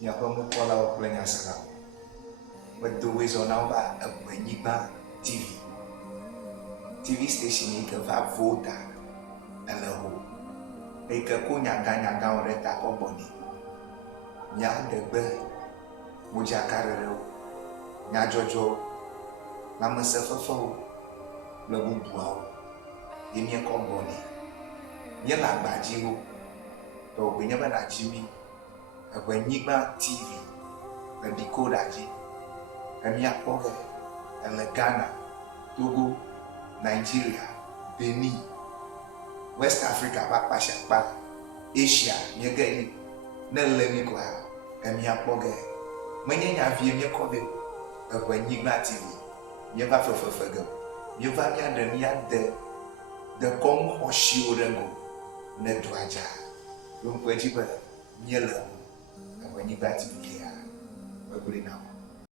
Nhà không có qua lâu lên nhà sạc đâu. But the ways on now by Ewenyigba TV. TV station yi ke va vota ele ho. E ke ko nyaga o re ta ko boni. Nya de gbe mo ja karere o. Nya jojo la me se fefo le bubua o. Ye mi ko boni. Ye la gbaji o. To gbe nya ba na jimi. Ewenyigba TV. Le decoder ji. Emi akpɔge ele Ghana, Togo, Nigeria, Benin, West Africa bakpashakpa, Asia miege yi ne le mi koa emi akpɔge menye nyavie miekɔ be Ewenyigba TV mieva fefefe ge mieva miaɖe dekɔnu xɔsiwo ɖe go ne dua dza ɖo ŋkue dzi be miele Ewenyigba TV ya megblẽ na wo.